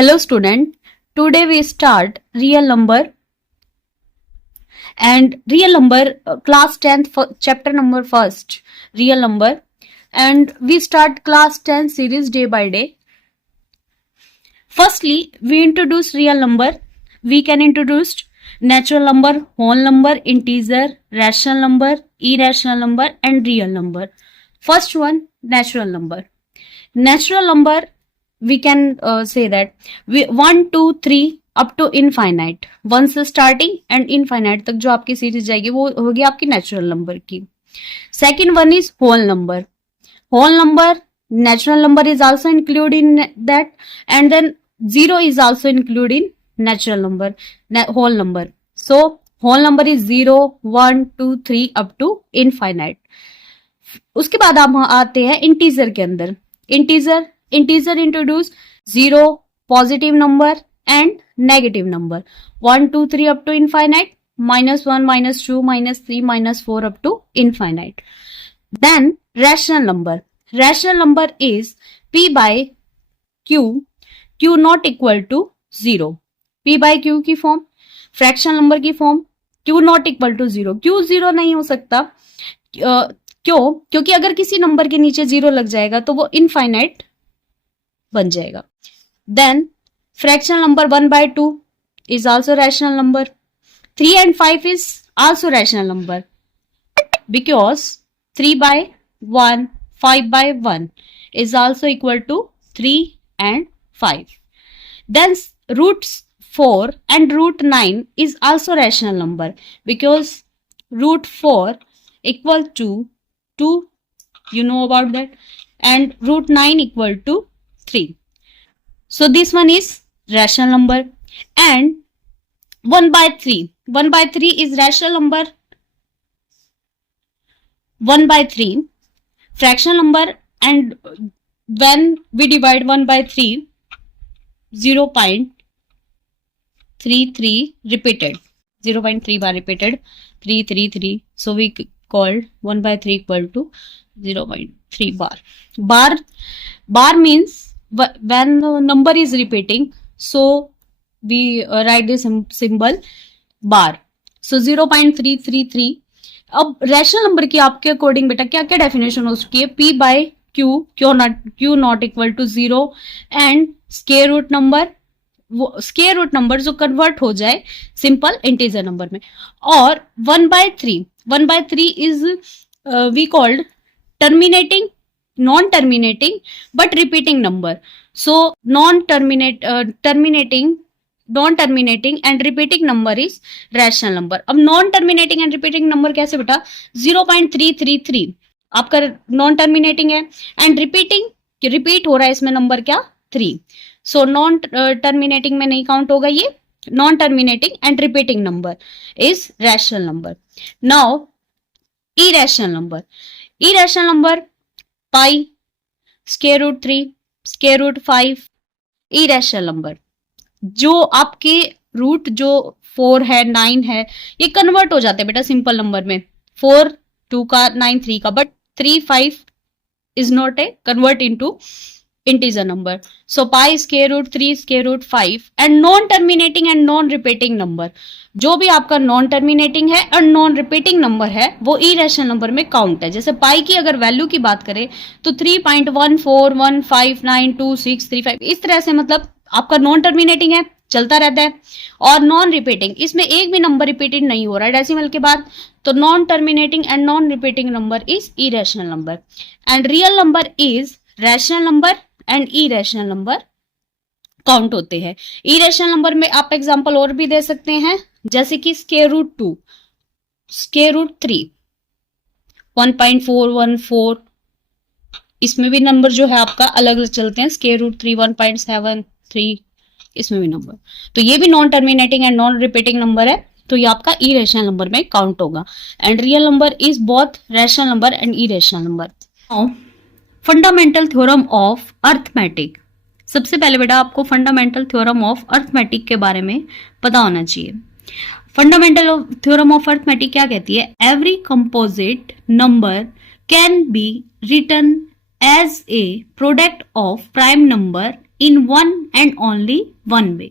Hello student, today we start real number and real number class 10th chapter number first real number, and we start class 10 series day by day. Firstly, we introduce real number. We can introduce natural number, whole number, integer, rational number, irrational number and real number. First one, natural number. Natural number, we can say that 1 2 3 up to infinite, 1 से starting and infinite तक जो आपकी series जाएगी वो होगी आपकी natural number की. Second one is whole number. Whole number, natural number is also include in that and then zero is also include in natural number, whole number. So whole number is 0 1 2 3 up to infinite. उसके बाद आप आते हैं integer के अंदर. Integer introduce 0, positive number and negative number, 1 2 3 up to infinite, -1 -2 -3 -4 up to infinite. Then rational number is p by q, q not equal to 0. p by q की form, fractional number की form, q not equal to 0. q 0 नहीं हो सकता. क्यों? क्योंकि अगर किसी number के नीचे 0 लग जाएगा तो वो इनफाइनाइट बन जाएगा. Then fractional number 1 by 2 is also rational number. 3 and 5 is also rational number because 3 by 1, 5 by 1 is also equal to 3 and 5. Then root 4 and root 9 is also rational number because root 4 equal to 2, you know about that, and root 9 equal to 3. So this one is rational number. And 1 by 3 is rational number. 1 by 3 fractional number, and when we divide 1 by 3, 0.33 repeated, 0.3 bar repeated, 333. So we called 1 by 3 equal to 0.3 bar. Bar means when the number is repeating, so we write this symbol bar. So 0.333. अब rational number की आपके according बेटा क्या क्या definition हो चुकी है? p by q not equal to 0 and square root number, वो स्क्वायर रूट नंबर जो कन्वर्ट हो जाए सिंपल इंटीजर नंबर में. और 1 by 3 is we called terminating, non-terminating but repeating number. So non-terminating and repeating number is rational number. अब non-terminating and repeating number कैसे बेटा? 0.333 आपका non-terminating है and repeat हो रहा है इसमें नंबर क्या? 3. So non-terminating में नहीं काउंट होगा ये. Non-terminating and repeating number is rational number. Now irrational number pi, square root 3, square root 5, irrational number. जो आपके रूट जो 4 है, 9 है, ये कन्वर्ट हो जाते हैं बेटा सिंपल नंबर में. 4 2 का, 9 3 का, but 3 5 is not a convert into integer number. So pi, square root 3, square root 5 and non terminating and non repeating number. जो भी आपका नॉन टर्मिनेटिंग है और नॉन रिपीटिंग नंबर है वो इरेशनल नंबर में काउंट है. जैसे पाई की अगर वैल्यू की बात करें तो 3.141592635 इस तरह से, मतलब आपका नॉन टर्मिनेटिंग है, चलता रहता है. और नॉन रिपीटिंग, इसमें एक भी नंबर रिपीटेड नहीं हो रहा है डेसिमल के बाद, तो non terminating and non repeating number is irrational number. And real number is rational number and irrational number count होते हैं. इरेशनल नंबर में आप एग्जांपल और भी दे सकते हैं, जैसे कि स्क्वायर रूट 2, स्क्वायर रूट 3, 1.414, इसमें भी नंबर जो है आपका अलग अलग चलते हैं. स्क्वायर रूट 3 1.73, इसमें भी नंबर. तो ये भी non terminating and non repeating number है, तो ये आपका इरेशनल नंबर में काउंट होगा. And real number is both rational number and irrational number. Fundamental theorem of arithmetic. सबसे पहले बेटा आपको फंडामेंटल थ्योरम ऑफ अर्थमेटिक के बारे में पता होना चाहिए. फंडामेंटल थ्योरम ऑफ अर्थमेटिक क्या कहती है? Every composite number can be written as a product of prime number in one and only one way.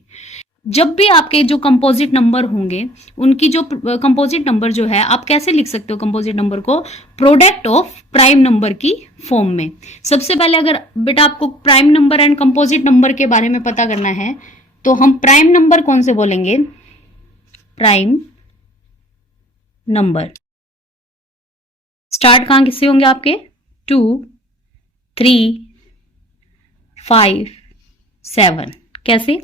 जब भी आपके जो कंपोजिट नंबर होंगे उनकी जो कंपोजिट नंबर जो है आप कैसे लिख सकते हो कंपोजिट नंबर को, प्रोडक्ट ऑफ प्राइम नंबर की फॉर्म में। सबसे पहले अगर बेटा आपको prime number and composite number के बारे में पता करना है तो हम प्राइम नंबर कौन से बोलेंगे, प्राइम नंबर स्टार्ट कहां किससे होंगे आपके, 2, 3, 5, 7। कैसे,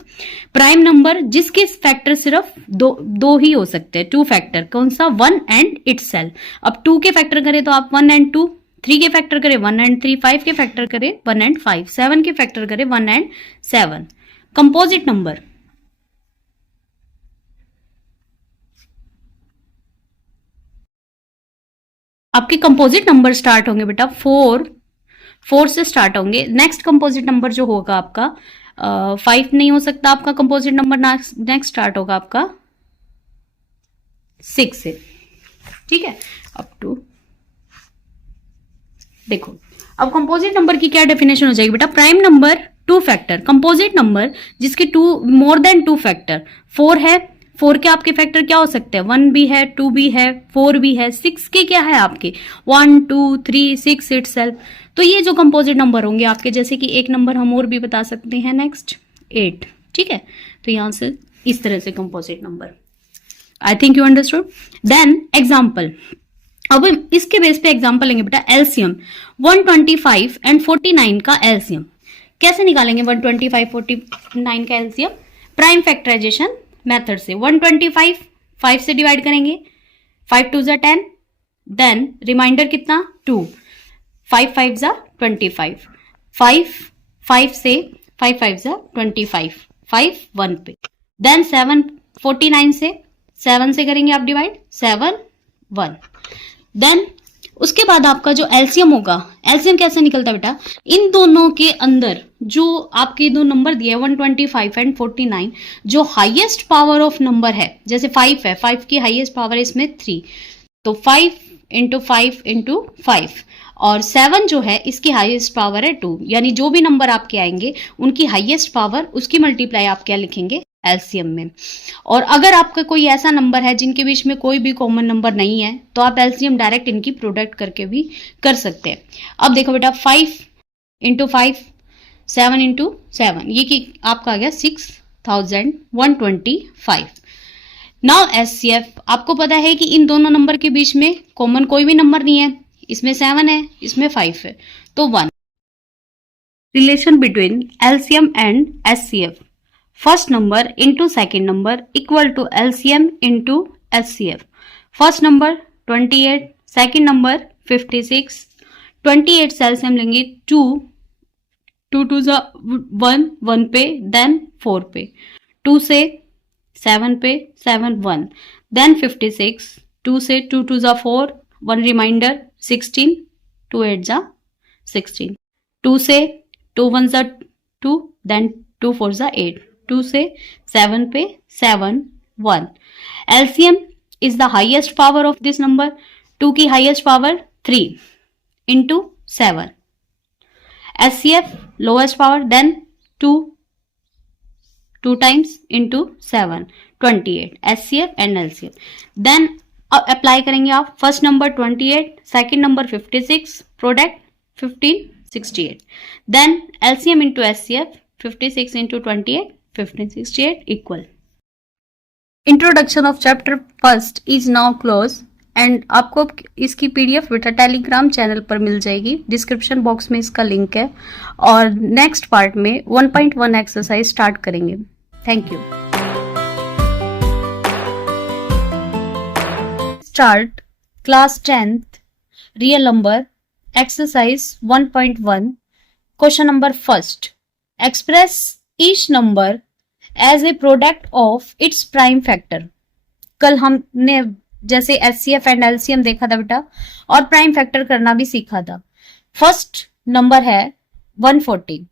प्राइम नंबर जिसके फैक्टर सिर्फ दो ही हो सकते हैं, 2 फैक्टर, कौन सा, 1 एंड इटसेल्फ। अब 2 के फैक्टर करें तो आप 1 एंड 2, 3 के फैक्टर करें 1 एंड 3, 5 के फैक्टर करें 1 एंड 5, 7 के फैक्टर करें 1 एंड 7। कंपोजिट नंबर आपके कंपोजिट नंबर स्टार्ट होंगे बेटा 4 से स्टार्ट होंगे। नेक्स्ट कंपोजिट नंबर जो होगा आपका 5 नहीं हो सकता, आपका कंपोजिट नंबर नेक्स्ट स्टार्ट होगा आपका 6 से, ठीक है, अप टू। देखो अब कंपोजिट नंबर की क्या डेफिनेशन हो जाएगी बेटा, prime number 2 factor, composite number जिसके 2 मोर देन 2 फैक्टर, 4 है, 4 के आपके फैक्टर क्या हो सकते हैं, 1 भी है, 2 भी है, 4 भी है, 6 के क्या है आपके 1, 2, 3, 6 इटसेल्फ। तो ये जो कंपोजिट नंबर होंगे आपके, जैसे कि एक नंबर हम और भी बता सकते हैं, नेक्स्ट 8, ठीक है। तो यहां से इस तरह से composite number, I think you understood. Then example, अब इसके बेस पे एग्जाम्पल लेंगे बेटा, एलसीएम 125 एंड 49 का एलसीएम कैसे निकालेंगे, 125 49 का एलसीएम प्राइम फैक्टराइजेशन मेथड से। 125 5 से डिवाइड करेंगे, 5 2 जा 10, देन रिमाइंडर कितना 2, 5 5 जा 25, 5 से 5 5 जा 25, 5 1 पे, देन 7 49 से 7 से करेंगे आप डिवाइड, 7 1, देन उसके बाद आपका जो एलसीएम होगा, एलसीएम कैसे निकलता है बेटा, इन दोनों के अंदर जो आपके दो नंबर दिए 125 एंड 49, जो हाईएस्ट पावर ऑफ नंबर है, जैसे 5 है, 5 की हाईएस्ट पावर है इसमें 3, तो 5 इंटू 5 इंटू 5, और 7 जो है इसकी हाईएस्ट पावर है 2, यानी जो भी नंबर आपके आएंगे उनकी हाईएस्ट पावर उसकी मल्टीप्लाई आप क्या लिखेंगे एलसीएम में। और अगर आपका कोई ऐसा नंबर है जिनके बीच में कोई भी कॉमन नंबर नहीं है तो आप एलसीएम डायरेक्ट इनकी प्रोडक्ट करके भी कर सकते हैं। अब देखो बेटा 5 इंटू 5, 7 इंटू 7, ये कि आपका आ गया 6125। नाउ एचसीएफ, आपको पता है कि इन दोनों नंबर के बीच में कॉमन कोई भी नंबर नहीं है, इसमें 7 है, इसमें 5 है, तो 1। Relation between LCM and HCF, first number into second number equal to LCM into HCF. First number 28, second number 56, 28 से एलसीएम लेंगे 2 2 जा 1 1 पे, देन 4 पे, 2 से 7 पे, 7 1, देन 56, 2 से 2 जा 4, 1 रिमाइंडर 16, 2 8 जा 16, 2 से 2 1 जा 2, देन 2 4 जा 8, 2 से 7 पे 7 1। LCM is the highest power of this number, 2 की highest power 3 into 7, HCF lowest power, then 2 times into 7, 28 HCF and LCM. Then apply करेंगे आप, first number 28, second number 56, product 15 68, then LCM into HCF 56 into 28 15 68 equal. Introduction of chapter first is now close and आपको इसकी PDF बेटा Telegram channel पर मिल जाएगी, description box में इसका link है। और नेक्स्ट पार्ट में 1.1 एक्सरसाइज स्टार्ट करेंगे। Thank you. Start class 10th real number exercise 1.1 question number first, express each number as a product of its prime factor. कल हमने जैसे एचसीएफ एंड एलसीएम देखा था बेटा, और प्राइम फैक्टर करना भी सीखा था। फर्स्ट नंबर है 140,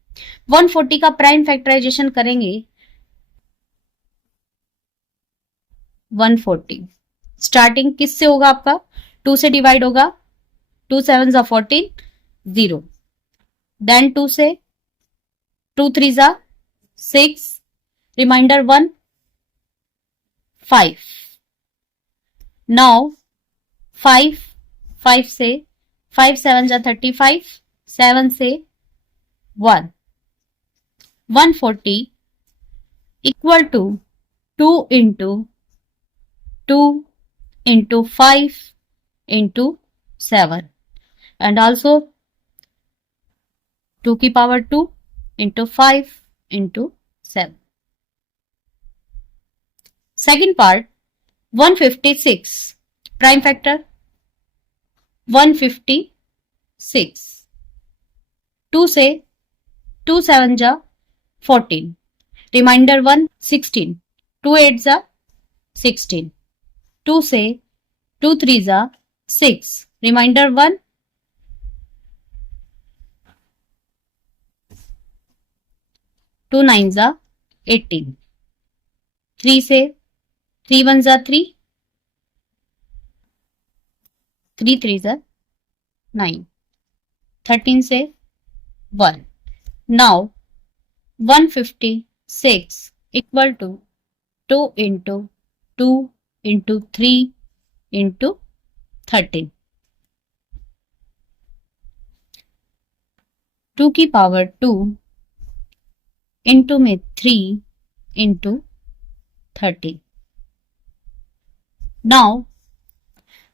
140 का प्राइम फैक्टराइजेशन करेंगे 140, स्टार्टिंग किससे होगा आपका 2 से डिवाइड होगा, 2 7 जा 14 0, देन 2 से 2 3 जा 6, remainder 1, 5. Now 5 से 5 7 जा 35, 7 से 1, 140 equal to 2 into 2 into 5 into 7, and also 2 की power 2 into 5 into 7. Second part, 156 prime factor 156, 2 से 2 7 जा 14, रिमाइंडर 1 16, 2 8 जा 16, 2 से 2 3 जा 6, रिमाइंडर 1, 2 9 जा 18, 3 से 3 1 जा 3, 3 3 जा 9, 13 से 1. Now 156 equal to 2 into 2 into 3 into 13. 2 की पावर 2 into में 3 into 30. Now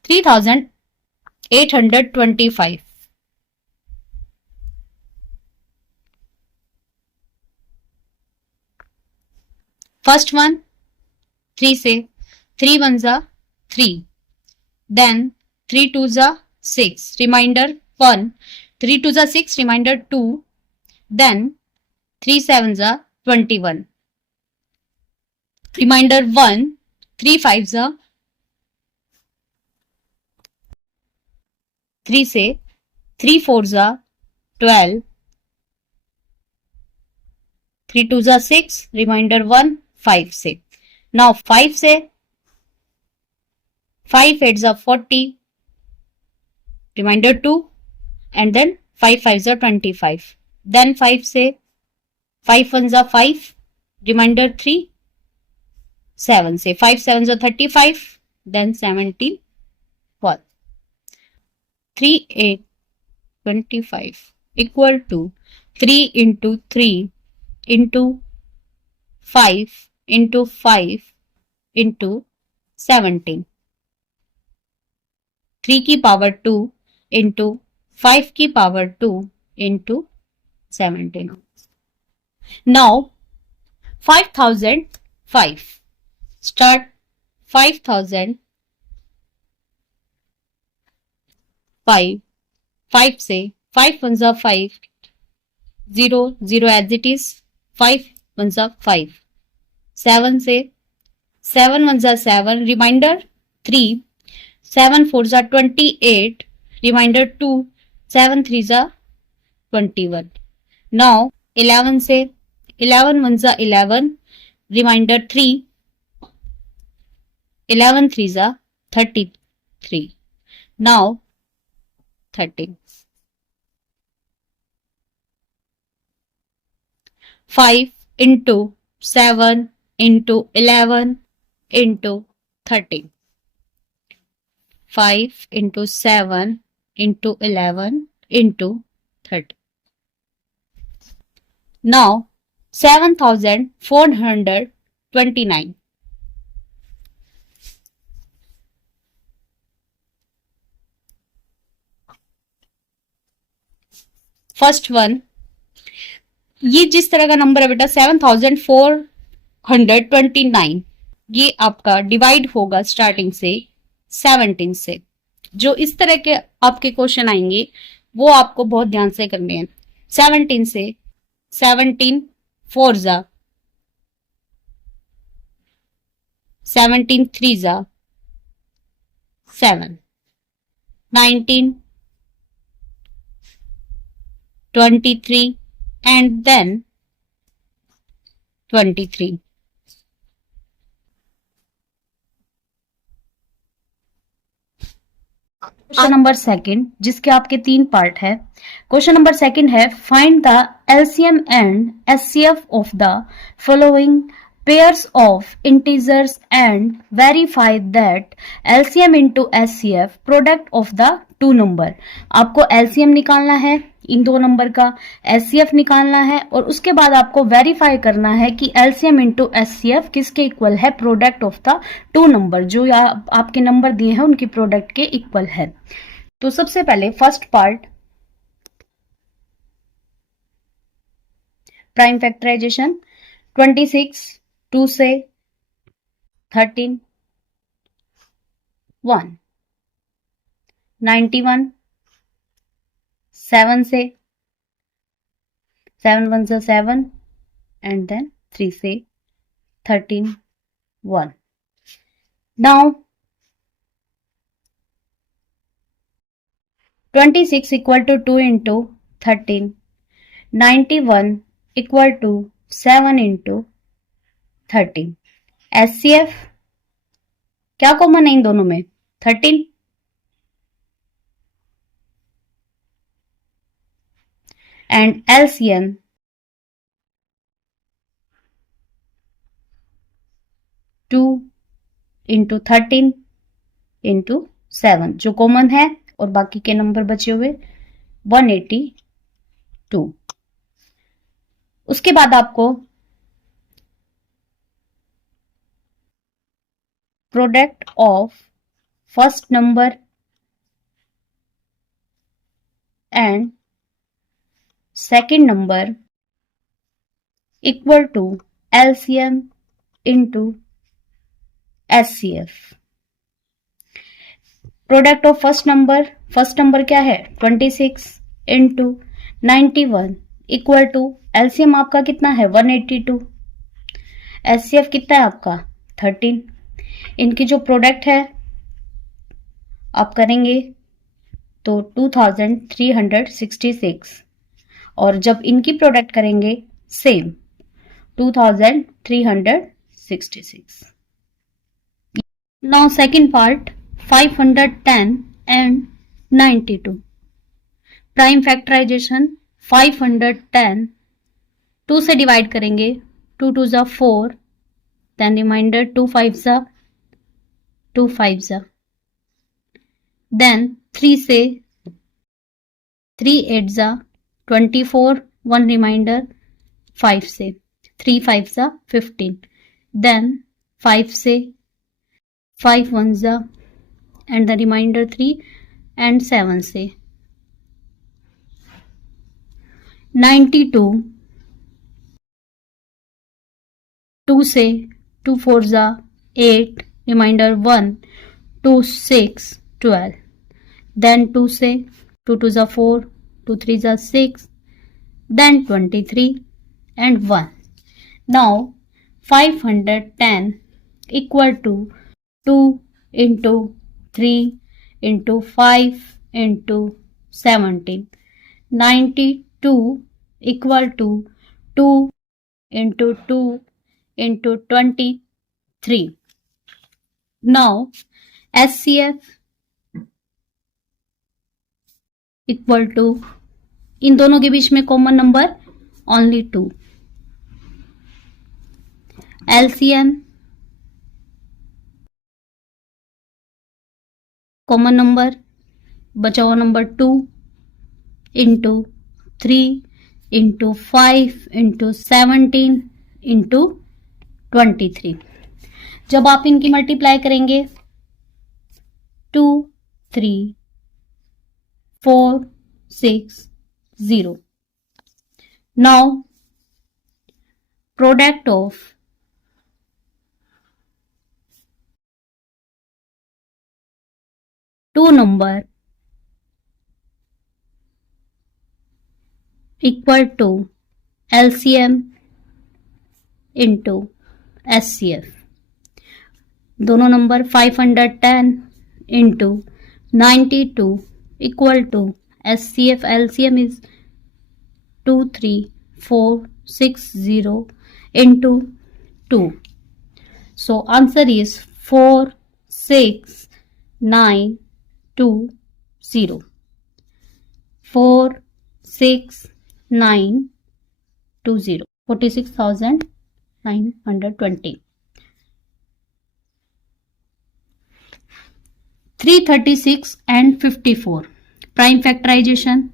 3825. First one 3 से 3 1 जा 3, then 3 2 जा 6, remainder 1, 3 2 जा 6, remainder 2, then 3 7 जा 21, remainder 1, 3 5 जा 3 से 3 4 जा 12, 3 2 जा 6, remainder 1 5 से. Now 5 से 5 8 जा 40, remainder 2, and then 5 5 जा 25. Then 5 से 5 1 जा 5, remainder 3, 7 से 5 7 जा 35, then 17 1. 3 8 25 equal to 3 into 3 into 5 into 5 into 17. 3 की पावर 2 into 5 की पावर 2 into 17. Now 5005. Start 5005. 5 से 5 1 जा 5, 0 0 as it is, 5 1 जा 5, 7 से 7 1 जा 7, रिमाइंडर 3, 7 4 जा 28, रिमाइंडर 2, 7 3 जा 21. Now 11 से 11 1 जा 11, रिमाइंडर 3, 11 3 जा 33. Now 30. 5 into 7 into 11 into 30. 5 into 7 into 11 into 30. Now 7429. First one, ये जिस तरह का नंबर है बेटा 7429, ये आपका डिवाइड होगा स्टार्टिंग से 17 से. जो इस तरह के आपके क्वेश्चन आएंगे वो आपको बहुत ध्यान से करने हैं. 17 से 17 4 जा 17 3 जा 7, 19 23 and then 23. Question number second, जिसके आपके 3 पार्ट है। क्वेश्चन नंबर सेकंड है, find the LCM and HCF of the following pairs of integers and verify that LCM into HCF product of the two number। आपको LCM निकालना है इन दो number का, HCF निकालना है और उसके बाद आपको वेरीफाई करना है कि LCM into HCF किसके इक्वल है, product of the two number, जो आपके नंबर दिए हैं उनकी प्रोडक्ट के इक्वल है। तो सबसे पहले फर्स्ट पार्ट, प्राइम फैक्टराइजेशन। 26 2 से 13 1, 91 7 से 7 1 से 7 and then 3 से 13 1। Now 26 equal to 2 into 13, 91 equal to 7 into 13। HCF क्या कॉमन है इन दोनों में, 13, एंड LCM 2 into 13 into 7 जो कॉमन है, और बाकी के नंबर बचे हुए 182। उसके बाद आपको product of first number and second number equal to LCM into HCF। Product of first number क्या है, 26 इंटू 91 इक्वल टू LCM आपका कितना है, 182, HCF कितना है आपका 13। इनकी जो प्रोडक्ट है आप करेंगे तो 2366, और जब इनकी प्रोडक्ट करेंगे same 2366। Now second part, 510 and 92। Prime factorization, 510 2 से डिवाइड करेंगे, 2 2 जा 4, देन रिमाइंडर 2 5 जा 2 5 जा, देन 3 से 3 8 जा 24, 1 रिमाइंडर 5 से 3 5 जा 15, देन 5 से 5 1 जा एंड द रिमाइंडर 3 एंड 7 से 92, 2 से 2 4 जा 8, रिमाइंडर 1 2 6 12, देन 2 से 2 2 जा 4, 2 3 जा 6, then 23 and 1। Now 510 equal to 2 into 3 into 5 into 17, 92 equal to 2 into 2 into 23। Now HCF equal to, इन दोनों के बीच में common number only 2, LCM common number बचा हुआ number 2 into 3 into 5 into 17 into 23। जब आप इनकी मल्टीप्लाई करेंगे 2 3 4 6 0। Now product of two number equal to LCM into HCF। दोनों number 510 into 92 equal to HCF LCM is 23460 into 2. So answer is 4692 0. 4, 6, 9, 20. 46,920. 336 and 54. Prime factorization.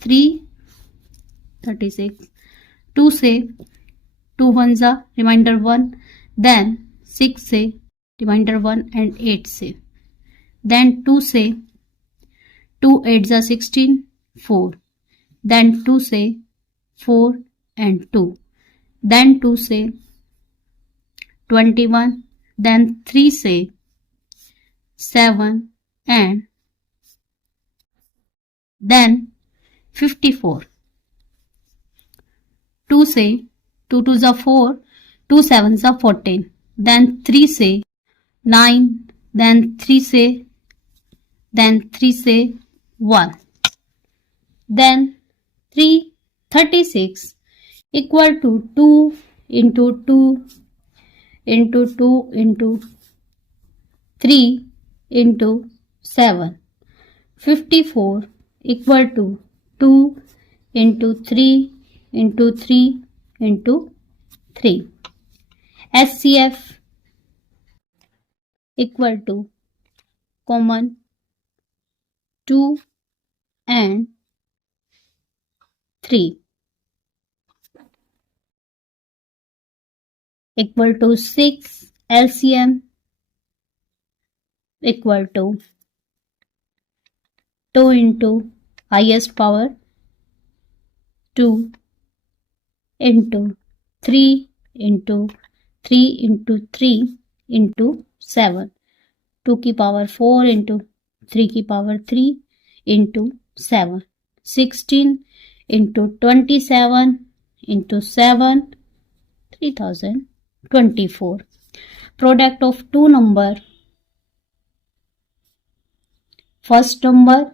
336. 2 से 2 ones are remainder 1. Then 6 से remainder 1 and 8 से. Then 2 से 2 8s are 16, 4. Then 2 से 4 and 2. Then 2 से 21. Then 3 से 7 and then 54. 2 से 2 2s are 4, 2 7s are 14. Then 3 से 9, then 3 से 1. Then 336 equal to 2 into 2 into 2 into 3 into 7. 54 equal to 2 into 3 into 3 into 3. SCF equal to common 2 and 3 equal to 6. LCM equal to 2 into highest power 2 into 3 into 3 into 3 into 7. 2 की power 4 into 3 की power 3 into 7. 16 into 27 into 7. 3024. Product of two number. First number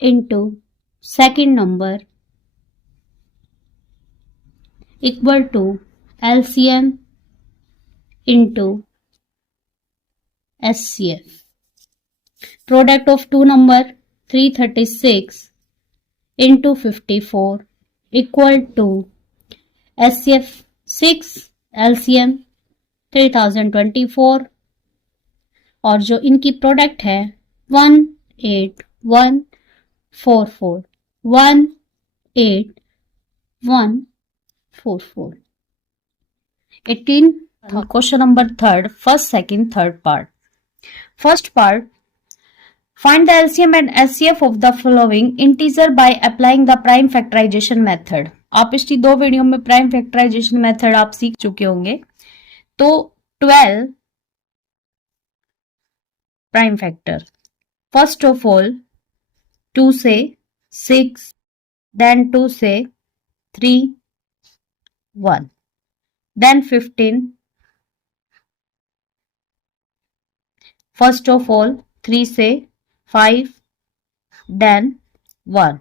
into second number equal to LCM into SCF. Product of two number 336 into 54 equal to SCF 6, LCM 3024 और जो इनकी product है 18144 18144. 18. Question number 3rd, first, second, third part. First part, find the LCM and SCF of the following integer by applying the prime factorization method. आप पिछली 2 video में prime factorisation method आप सीख चुके होंगे. तो 12 prime factor. First of all 2 से 6, then 2 से 3, 1, देन 15. फर्स्ट ऑफ ऑल 3 से 5, देन 1,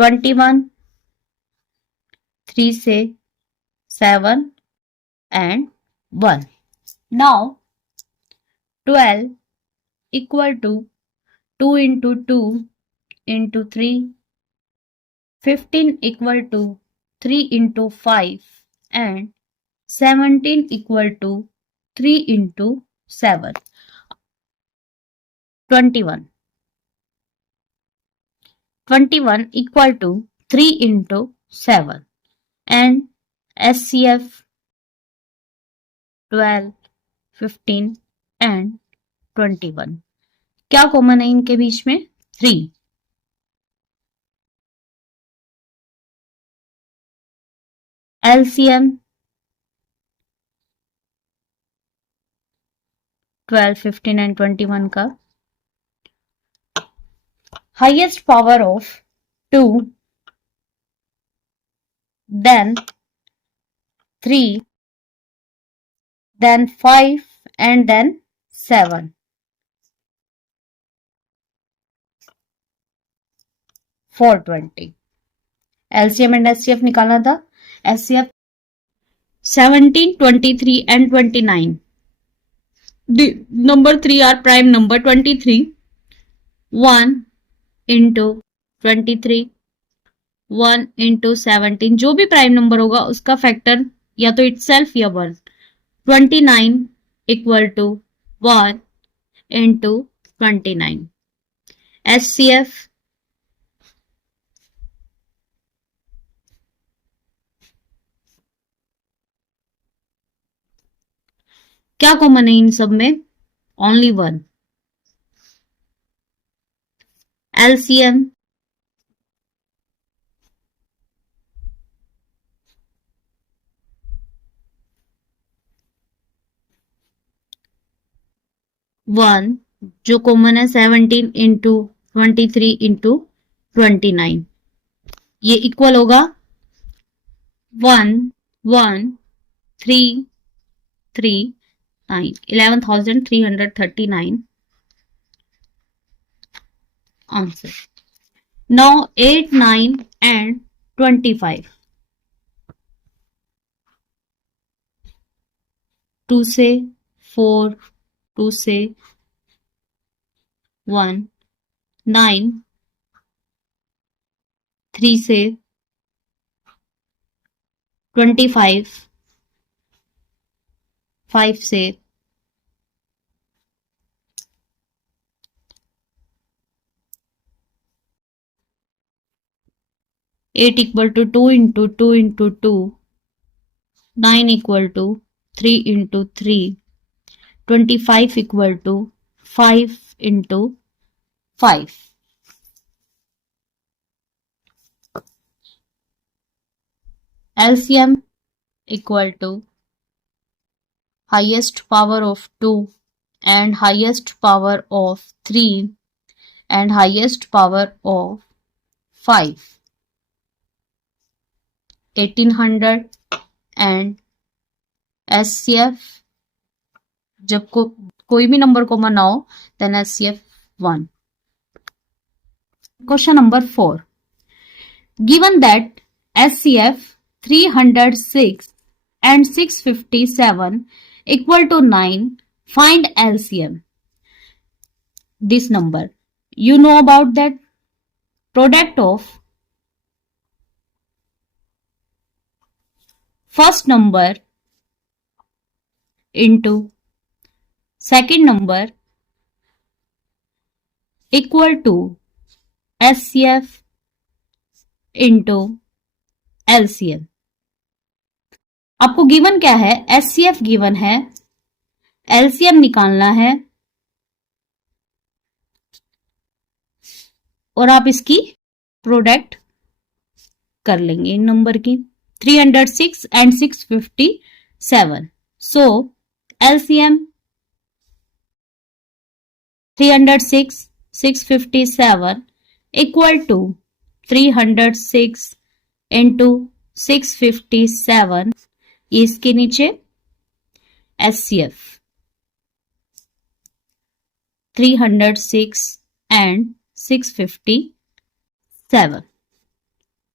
21. 3 से 7 and 1. Now 12 equal to 2 into 2 into 3. 15 equal to 3 into 5 and 17 equal to 3 into 7. 21. 21 equal to 3 into 7. And SCF 12, 15 and 21. क्या कॉमन है इनके बीच में? 3. LCM 12, 15 and 21 का highest power of 2, then 3, then 5 and then 7. 420. LCM and SCF निकालना था. SCF 17, 23 and 29. The number 3 are prime number. 23 1 into 23, 1 into 17, जो भी prime number होगा उसका फैक्टर या तो इटसेल्फ या 1। 29 इक्वल टू 1 इंटू 29। HCF क्या कॉमन है इन सब में? ओनली 1। LCM 1, जो कॉमन है 17 इंटू 23 इंटू 29, ये इक्वल होगा 1 1 3 3 9, 11,339 आंसर। नाउ 8 9 एंड 25, 2 से 4, 2 से 1, 9, 3 से 25, 5 से 8 equal to 2 into 2 into 2, 9 equal to 3 into 3, 25 equal to 5 into 5। LCM equal to highest power of 2 and highest power of 3 and highest power of 5, 1800 and SCF जब कोई भी number को मनाओ then SCF 1। Question number 4. Given that SCF 306 and 657 equal to 9, find LCM. This number. You know about that? Product of first number into second number equal to SCF into LCM। आपको given क्या है? SCF given है, LCM निकालना है और आप इसकी product कर लेंगे इन नंबर की। 306 and 657, so LCM 306 657 equal to 306 into 657, ये इसके नीचे SCF 306 एंड 657,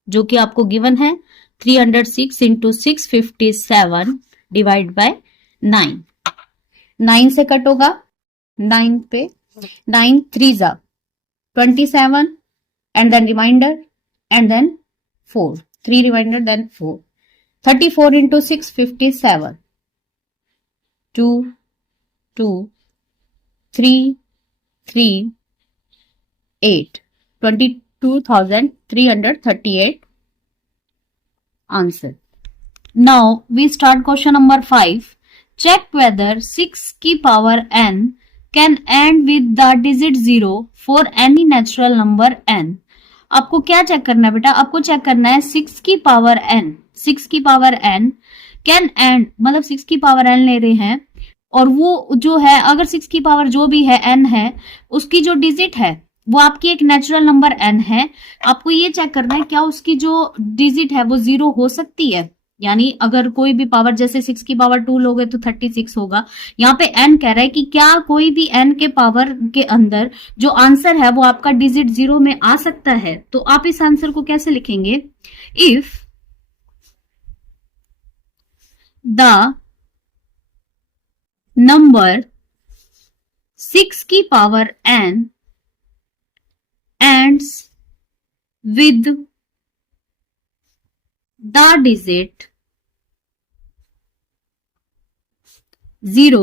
जो कि आपको गिवन है 306 इंटू 657 डिवाइड बाय 9। 9 से कट होगा, 9 पे 9 3 जा 27 and then remainder and then 4, 3 remainder then 4, 34 into 657, 2 2 3 3 8, 22,338 answer. Now we start question number 5. Check whether 6 की power n can end with the digit 0 for any natural number n. आपको क्या check करना है बेटा? आपको चेक करना है 6 की पावर n, 6 की पावर n कैन एंड, मतलब 6 की पावर n ले रहे हैं और वो जो है, अगर 6 की पावर जो भी है n है, उसकी जो डिजिट है वो आपकी एक नेचुरल नंबर n है। आपको ये चेक करना है क्या उसकी जो डिजिट है वो 0 हो सकती है, यानी अगर कोई भी पावर, जैसे 6 की पावर 2 लोगे तो 36 होगा। यहाँ पे n कह रहा है कि क्या कोई भी n के पावर के अंदर जो आंसर है वो आपका डिजिट 0 में आ सकता है। तो आप इस आंसर को कैसे लिखेंगे? इफ द नंबर 6 की power n ends with the digit 0,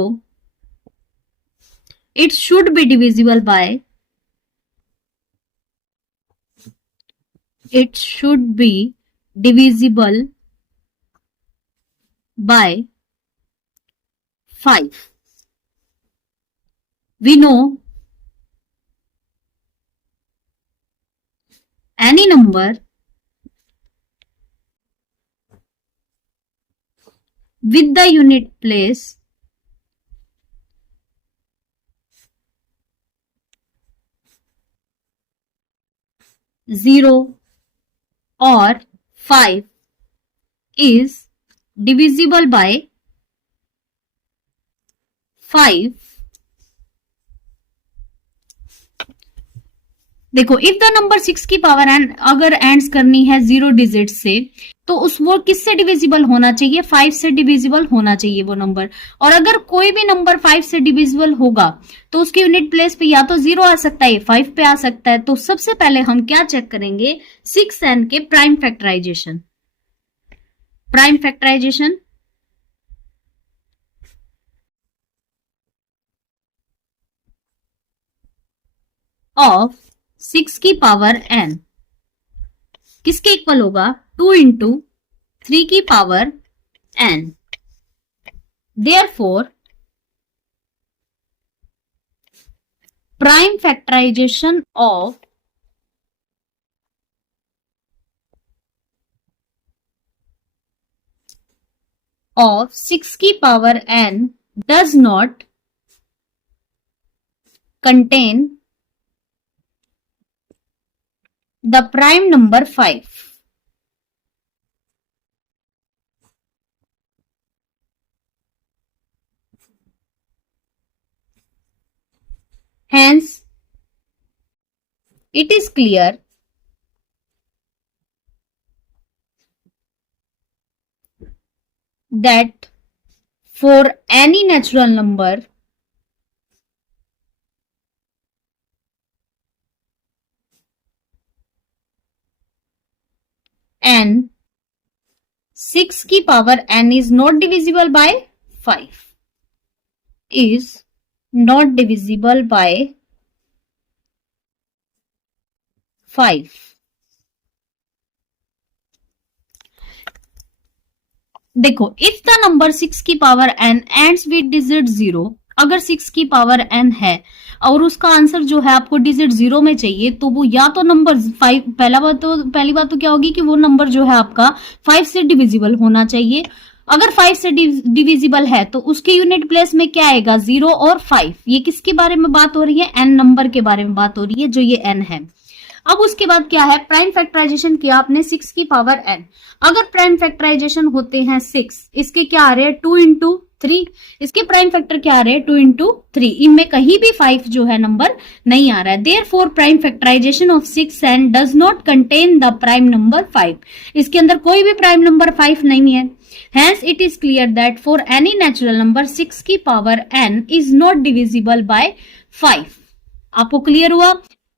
it should be divisible by 5. We know any number with the unit place zero or 5 is divisible by 5. देखो, इफ द नंबर 6 की power N अगर ends करनी है 0 digit से, तो उस वो किससे डिविजिबल होना चाहिए? 5 से डिविजिबल होना चाहिए वो नंबर। और अगर कोई भी नंबर 5 से डिविजिबल होगा तो उसके यूनिट प्लेस पे या तो 0 आ सकता है, 5 पे आ सकता है। तो सबसे पहले हम क्या चेक करेंगे? 6n के prime factorization. Prime factorization of 6 की पावर n किसके इक्वल होगा? 2 इंटू 3 की power n। Therefore prime factorization of 6 की power n does not contain the prime number 5. Hence, it is clear that for any natural number n, 6 की power n is not divisible by 5. Is not divisible by 5. देखो, if the number 6 की power n ends with digit 0, अगर 6 की power n है और उसका answer जो है आपको डिजिट 0 में चाहिए, तो वो या तो नंबर 5, पहली बात तो क्या होगी कि वो नंबर जो है आपका 5 से डिविजिबल होना चाहिए। अगर 5 से डिविजिबल है तो उसके यूनिट प्लेस में क्या आएगा? 0 और 5। ये किसके बारे में बात हो रही है? n नंबर के बारे में बात हो रही है, जो ये n है। अब उसके बाद क्या है? प्राइम फैक्टराइजेशन किया आपने 6 की पावर n। अगर प्राइम फैक्टराइजेशन होते हैं 6, इसके क्या आ रहे हैं? 2 इंटू 3। इसके प्राइम फैक्टर क्या आ रहे हैं? 2 इंटू 3। इनमें कहीं भी 5 जो है नंबर नहीं आ रहा है। Therefore prime factorization of 6n does not contain the prime number 5। इसके अंदर कोई भी प्राइम नंबर 5 नहीं है। Hence, it is clear that for any natural number 6 की power n is not divisible by 5. आपको क्लियर हुआ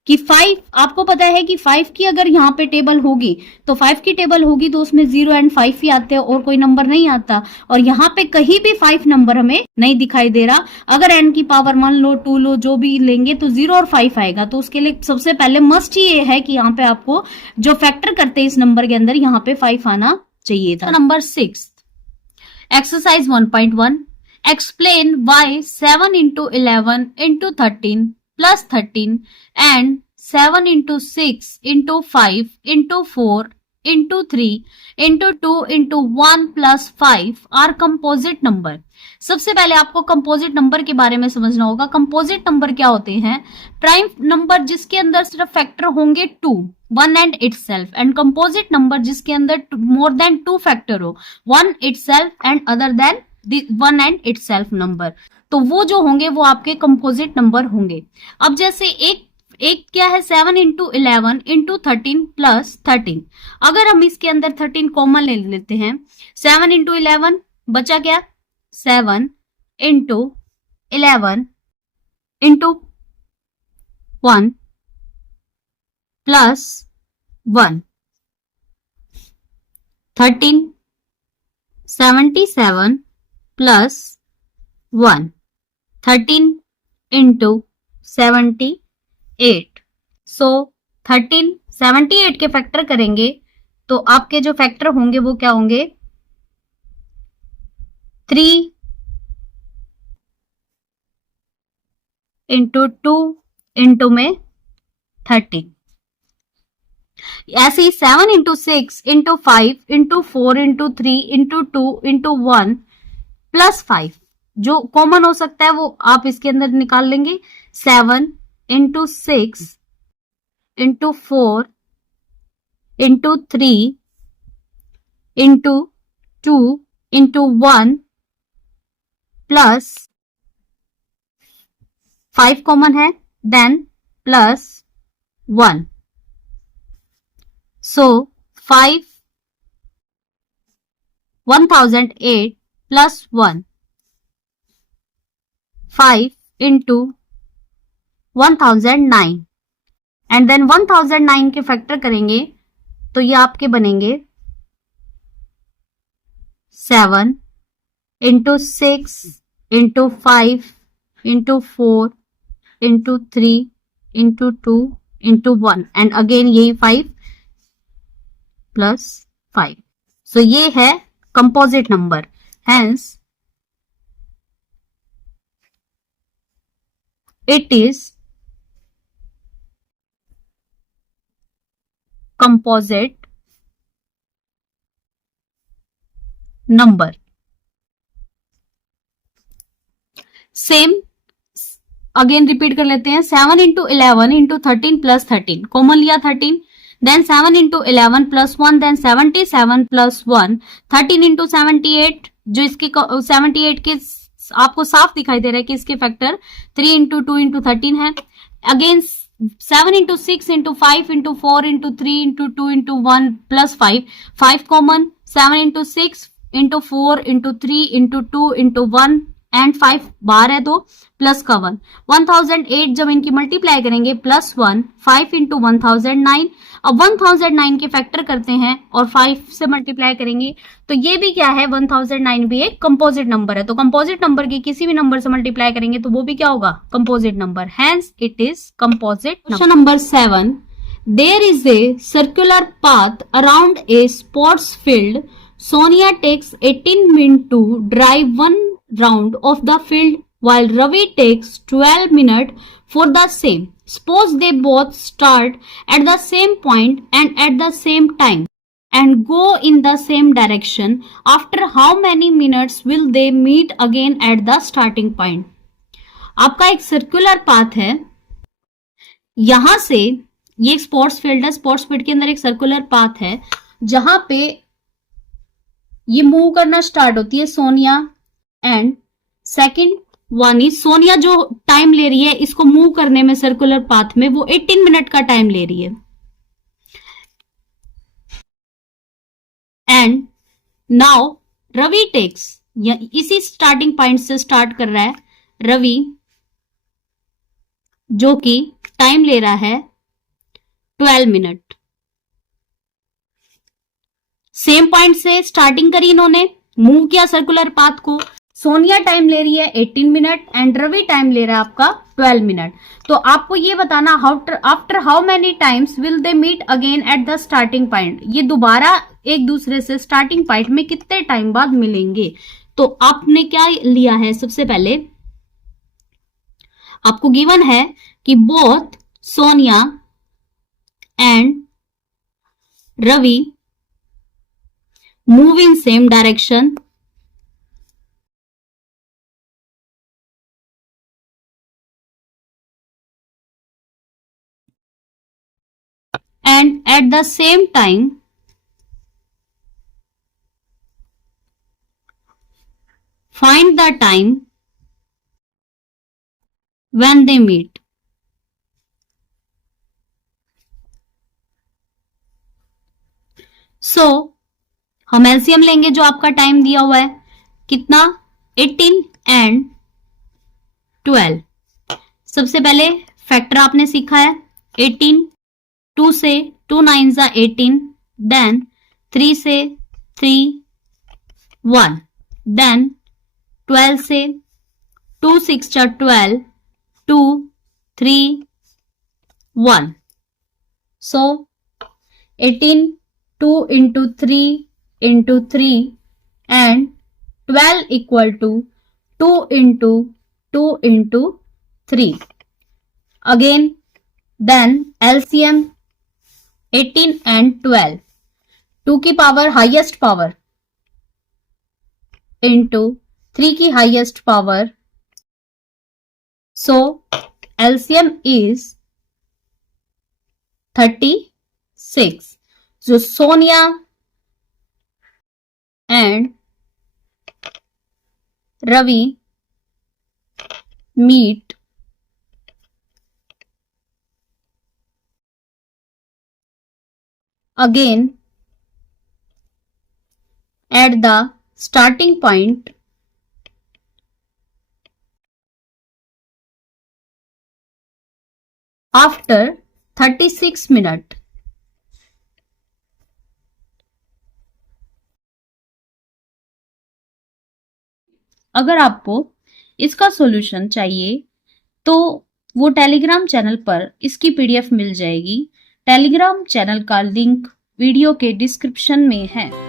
कि 5, आपको पता है कि 5 की अगर यहाँ पे टेबल होगी तो 5 की टेबल होगी तो उसमें 0 एंड 5 ही आते हैं और कोई नंबर नहीं आता। और यहाँ पे कहीं भी 5 नंबर हमें नहीं दिखाई दे रहा। अगर n की पावर 1 लो, 2 लो, जो भी लेंगे तो 0 और 5 आएगा। तो उसके लिए सबसे पहले मस्ट ही ये है कि यहाँ पे आपको जो फैक्टर करते हैं इस नंबर के अंदर, यहाँ पे 5 आना चाहिए था। Number 6, exercise 1.1, explain why 7 into 11 into 13 plus 13 and 7 into 6 into 5 into 4 into 3 into 2 into 1 plus 5 are composite number। सबसे पहले आपको कंपोजिट नंबर के बारे में समझना होगा। कंपोजिट नंबर क्या होते हैं? प्राइम नंबर जिसके अंदर सिर्फ फैक्टर होंगे 2, 1 and itself, and composite number जिसके अंदर मोर देन 2 फैक्टर हो, 1 itself and other than 1 and itself number, तो वो जो होंगे वो आपके कंपोजिट नंबर होंगे। अब जैसे एक क्या है? 7 इंटू 11 इंटू 13 प्लस 13। अगर हम इसके अंदर 13 कॉमन ले लेते हैं, 7 इंटू 11 बचा क्या? 7 into 11 into 1 plus 1, 1377 plus 1, 13 into 78। सो 1378 के फैक्टर करेंगे तो आपके जो फैक्टर होंगे वो क्या होंगे, 3 इंटू 2 इंटू में 30। ऐसे ही 7 into 6 into 5 into 4 into 3 into 2 into 1 plus 5, जो कॉमन हो सकता है वो आप इसके अंदर निकाल लेंगे। 7 into 6 into 4 into 3 into 2 into 1 plus 5 common है, then plus 1। So 5 1008 plus 1, 5 into 1009 and then 1009 के फैक्टर करेंगे तो ये आपके बनेंगे 7 into 6 into 5 into 4 into 3 into 2 into 1 and again यही 5 प्लस 5। सो ये है composite number, hence it is composite number. Same again repeat कर लेते हैं। 7 इंटू 11 इंटू 13 प्लस 13, कॉमन लिया 13, then 7 into 11 plus 1, then 77 plus 1, 13 into 78, जो इसके 78 के आपको साफ दिखाई दे रहा है कि इसके फैक्टर 3 इंटू 2 इंटू 13 है। Again 7 into 6 into 5 into 4 into 3 into 2 into 1 plus 5, 5 common, 7 into 6 into 4 into 3 into 2 into 1 and 5 बाहर है तो प्लस का 1, 1008 जब इनकी मल्टीप्लाई करेंगे प्लस 1, 5 इंटू 1009। अब 1009 के फैक्टर करते हैं और 5 से मल्टीप्लाई करेंगे तो ये भी क्या है, 1009 भी एक कंपोजिट नंबर है। तो कंपोजिट नंबर की किसी भी नंबर से मल्टीप्लाई करेंगे तो वो भी क्या होगा, composite number, hence it is composite. Question number 7, there is a circular path around a sports field, Sonia takes 18 minutes to drive one round of the field while Ravi takes 12 minutes for the same. Suppose they both start at the same point and at the same time and go in the same direction. After how many minutes will they meet again at the starting point? आपका एक circular path है, यहां से ये एक sports field है, sports field के अंदर एक सर्कुलर पाथ है जहां पे ये मूव करना स्टार्ट होती है Sonia, and second one is Sonia जो टाइम ले रही है इसको मूव करने में सर्कुलर पाथ में, वो 18 मिनट का टाइम ले रही है। एंड नाउ रवि टेक्स, इसी स्टार्टिंग पॉइंट से स्टार्ट कर रहा है रवि, जो कि टाइम ले रहा है 12 मिनट। सेम पॉइंट से स्टार्टिंग करी इन्होंने, मूव किया सर्कुलर पाथ को। सोनिया टाइम ले रही है 18 मिनट एंड रवि टाइम ले रहा है आपका 12 मिनट। तो आपको ये बताना after how many times will they meet again at the starting point, ये दोबारा एक दूसरे से स्टार्टिंग पॉइंट में कितने टाइम बाद मिलेंगे। तो आपने क्या लिया है, सबसे पहले आपको गिवन है कि both Sonia and Ravi move in same direction and at the same time find the time when they meet. So हम एलसीएम लेंगे जो आपका टाइम दिया हुआ है, कितना, 18 एंड 12। सबसे पहले फैक्टर आपने सीखा है 18, 2 से 2 9 जा 18, then 3 से 3 1, then 12 से 2 6 जा 12, 2 3 1. So 18 2 into 3 into 3 and 12 equal to 2 into 2 into 3. Again, then LCM 18 and 12. 2 की पावर हाईएस्ट पावर into 3 की highest power. So LCM is 36. So Sonia and Ravi meet again at the starting point after 36 minutes. अगर आपको इसका solution चाहिए तो वो Telegram channel पर इसकी पीडीएफ मिल जाएगी. टेलीग्राम चैनल का लिंक वीडियो के डिस्क्रिप्शन में है.